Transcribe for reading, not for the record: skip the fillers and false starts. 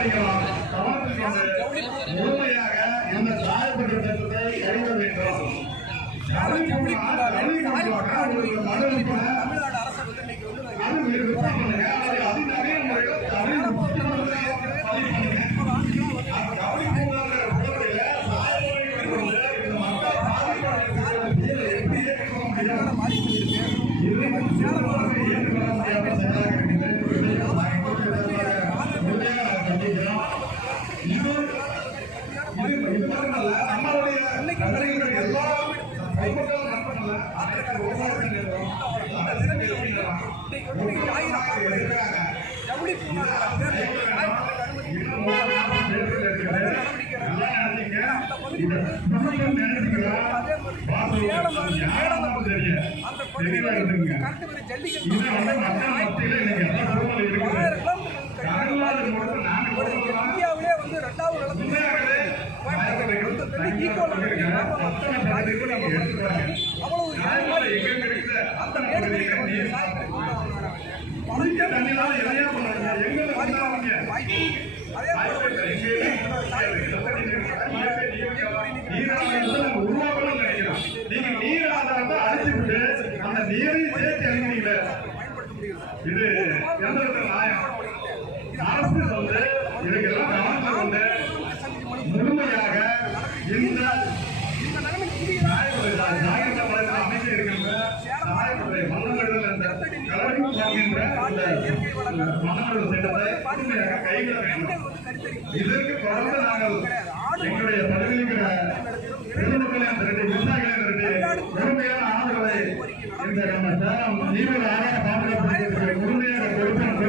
அதிகாரிகளால் கவனத்தில் கொண்டு முழுமையாக இந்த சாயப்பட்ட திட்டத்தை கைவிட வேண்டும். இந்தியாவிலே வந்து 2வது நீர் ஆதாரத்தை அழிச்சு விட்டு அந்த நீரை சேர்த்து இறங்கினீங்க. இது எந்த வித நியாயம்? அரசு வந்து இதுக்கெல்லாம் கவனத்தில் கொண்டு முழுமையாக இந்த அமைச்சர் இருக்கின்ற மன்னர்கள் திட்டத்தை முழுமையாக கைவிட வேண்டும். இதற்கு தொடர்ந்து நாங்கள் எங்களுடைய பதவியிருக்கிற பொதுமக்களின் திரட்டி விவசாயிகளின் திரட்டி முழுமையான ஆதரவை இந்த நம்ம சேலம் நீர்வள ஆதார பாதுகாப்பு முழுமையாக கொடுப்போம்